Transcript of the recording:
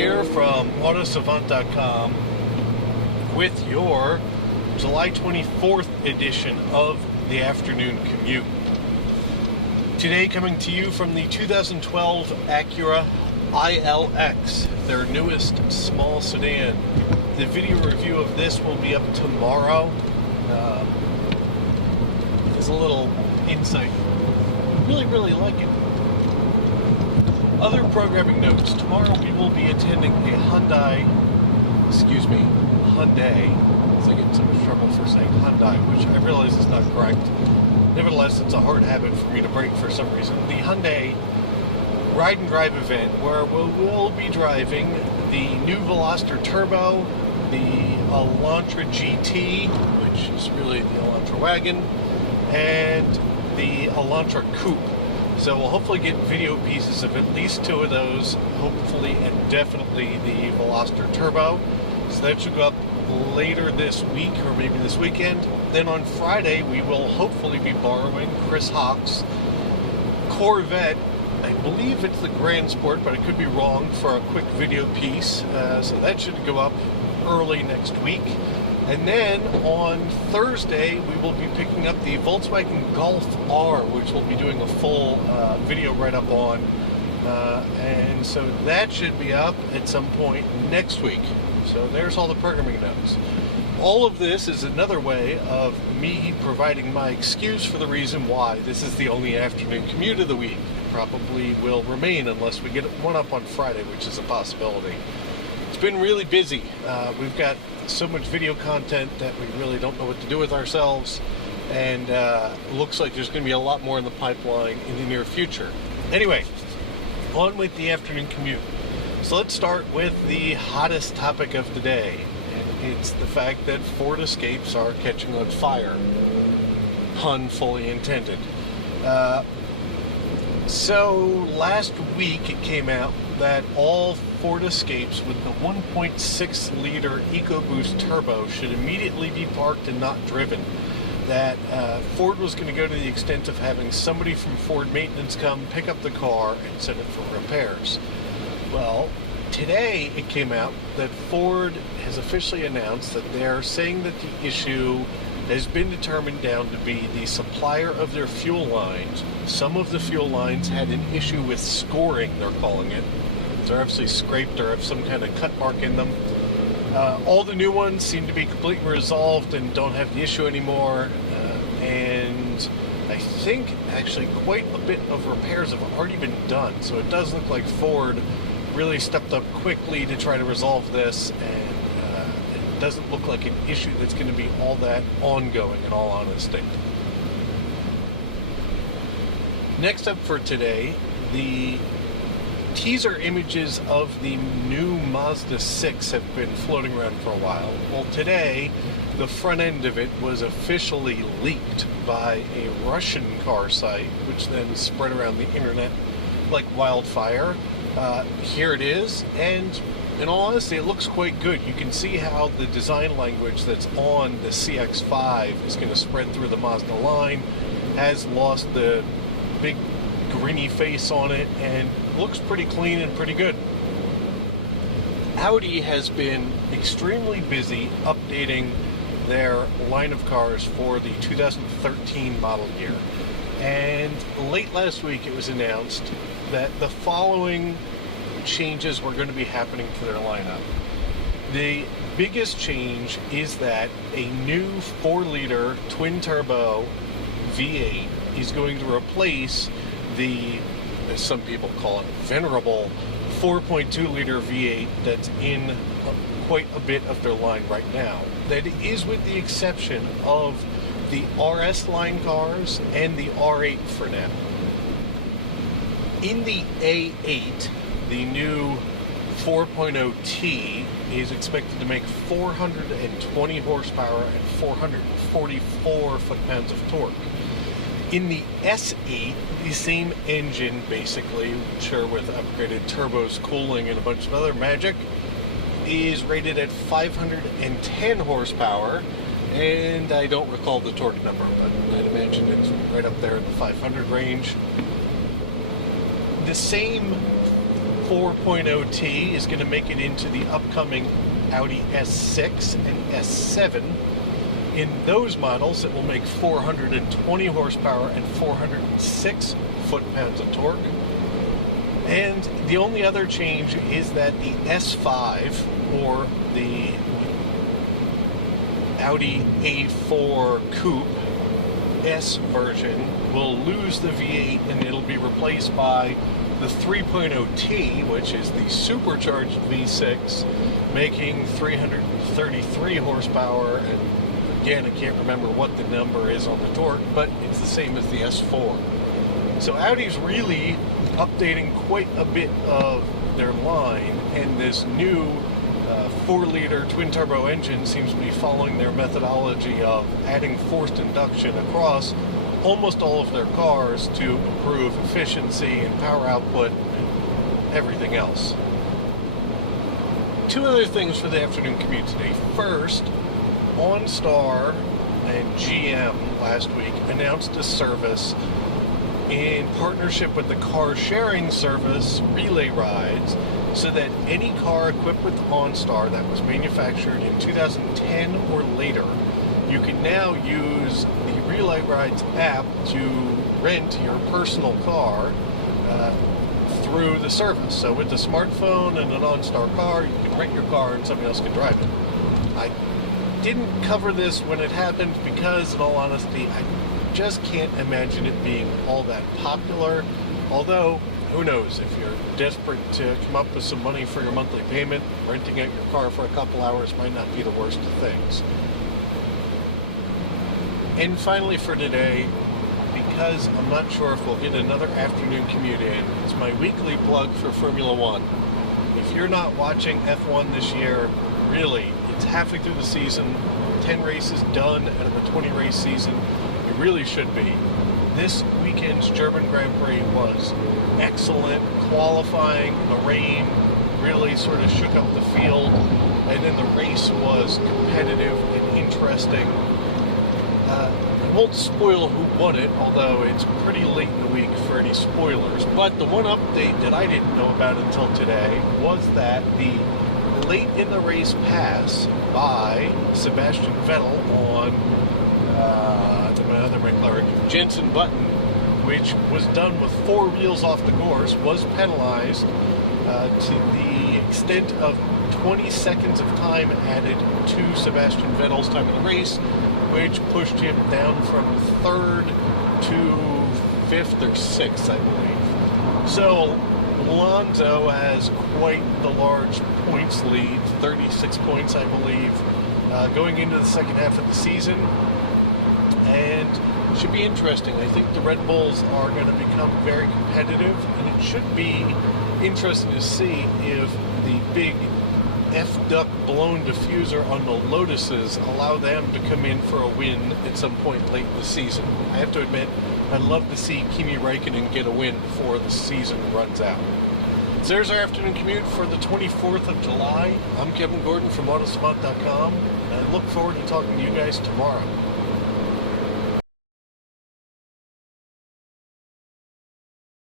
here from Autosavant.com with your July 24th edition of the Afternoon Commute. Today coming to you from the 2012 Acura ILX, their newest small sedan. The video review of this will be up tomorrow. There's a little insight. Really like it. Other programming notes. Tomorrow we will be attending a Hyundai. So I get in so much trouble for saying Hyundai, which I realize is not correct. Nevertheless, it's a hard habit for me to break for some reason. The Hyundai Ride and Drive event, where we will be driving the new Veloster Turbo, the Elantra GT, which is really the Elantra wagon, and the Elantra Coupe. So we'll hopefully get video pieces of at least two of those, hopefully and definitely the Veloster Turbo. So that should go up later this week or maybe this weekend. Then on Friday we will hopefully be borrowing Chris Hawk's Corvette. I believe it's the Grand Sport, but I could be wrong, for a quick video piece. So that should go up early next week. And then on Thursday, we will be picking up the Volkswagen Golf R, which we'll be doing a full video write-up on. And so that should be up at some point next week. So there's all the programming notes. All of this is another way of me providing my excuse for the reason why this is the only afternoon commute of the week. It probably will remain unless we get one up on Friday, which is a possibility. It's been really busy. We've got so much video content that we really don't know what to do with ourselves, and looks like there's going to be a lot more in the pipeline in the near future. Anyway, on with the afternoon commute. So let's start with the hottest topic of the day, and it's the fact that Ford Escapes are catching on fire. Pun fully intended. So last week it came out that all Ford Escapes with the 1.6 liter EcoBoost turbo should immediately be parked and not driven. That Ford was going to go to the extent of having somebody from Ford Maintenance come pick up the car and send it for repairs. Well, today it came out that Ford has officially announced that they're saying that the issue has been determined down to be the supplier of their fuel lines. Some of the fuel lines had an issue with scoring, they're calling it. They're obviously scraped or have some kind of cut mark in them. All the new ones seem to be completely resolved and don't have the issue anymore. And I think actually quite a bit of repairs have already been done. So it does look like Ford really stepped up quickly to try to resolve this, and it doesn't look like an issue that's going to be all that ongoing, in all honesty. Next up for today, the teaser images of the new Mazda 6 have been floating around for a while. Well, today, the front end of it was officially leaked by a Russian car site, which then spread around the internet like wildfire. Here it is, and in all honesty, it looks quite good. You can see how the design language that's on the CX-5 is going to spread through the Mazda line, has lost the big grinny face on it, and looks pretty clean and pretty good. Audi has been extremely busy updating their line of cars for the 2013 model year. And late last week it was announced that the following changes were going to be happening to their lineup. The biggest change is that a new 4-liter twin-turbo V8 is going to replace the, as some people call it, venerable 4.2-liter V8 that's in quite a bit of their line right now. That is with the exception of the RS line cars and the R8 for now. In the A8, the new 4.0T is expected to make 420 horsepower and 444 foot-pounds of torque. In the S8, the same engine, basically, sure with upgraded turbos, cooling, and a bunch of other magic, is rated at 510 horsepower, and I don't recall the torque number, but I'd imagine it's right up there in the 500 range. The same 4.0T is going to make it into the upcoming Audi S6 and S7. In those models, it will make 420 horsepower and 406 foot-pounds of torque. And the only other change is that the S5, or the Audi A4 Coupe S version, will lose the V8 and it'll be replaced by the 3.0T, which is the supercharged V6, making 333 horsepower, and again, I can't remember what the number is on the torque, but it's the same as the S4. So Audi's really updating quite a bit of their line, and this new 4-liter twin-turbo engine seems to be following their methodology of adding forced induction across almost all of their cars to improve efficiency and power output and everything else. Two other things for the afternoon commute today. First, OnStar and GM last week announced a service in partnership with the car sharing service Relay Rides, so that any car equipped with OnStar that was manufactured in 2010 or later, you can now use the Relay Rides app to rent your personal car through the service. So with a smartphone and an OnStar car, you can rent your car and somebody else can drive it. I didn't cover this when it happened because, in all honesty, I just can't imagine it being all that popular. Although, who knows, if you're desperate to come up with some money for your monthly payment, renting out your car for a couple hours might not be the worst of things. And finally for today, because I'm not sure if we'll get another afternoon commute in, it's my weekly plug for Formula One. If you're not watching F1 this year, really, it's halfway through the season, 10 races done out of a 20 race season. You really should be. This weekend's German Grand Prix was excellent. Qualifying, the rain really sort of shook up the field, and then the race was competitive and interesting. I won't spoil who won it, although it's pretty late in the week for any spoilers. But the one update that I didn't know about until today was that the late in the race pass by Sebastian Vettel on my other McLaren, Jenson Button, which was done with 4 wheels off the course, was penalized to the extent of 20 seconds of time added to Sebastian Vettel's time in the race, which pushed him down from 3rd to 5th or 6th, I believe. So Alonso has quite the large points lead, 36 points, I believe, going into the second half of the season. And it should be interesting. I think the Red Bulls are going to become very competitive, and it should be interesting to see if the big F-duct blown diffuser on the Lotuses allow them to come in for a win at some point late in the season. I have to admit, I'd love to see Kimi Räikkönen get a win before the season runs out. So there's our afternoon commute for the 24th of July. I'm Kevin Gordon from Autosavant.com, and I look forward to talking to you guys tomorrow.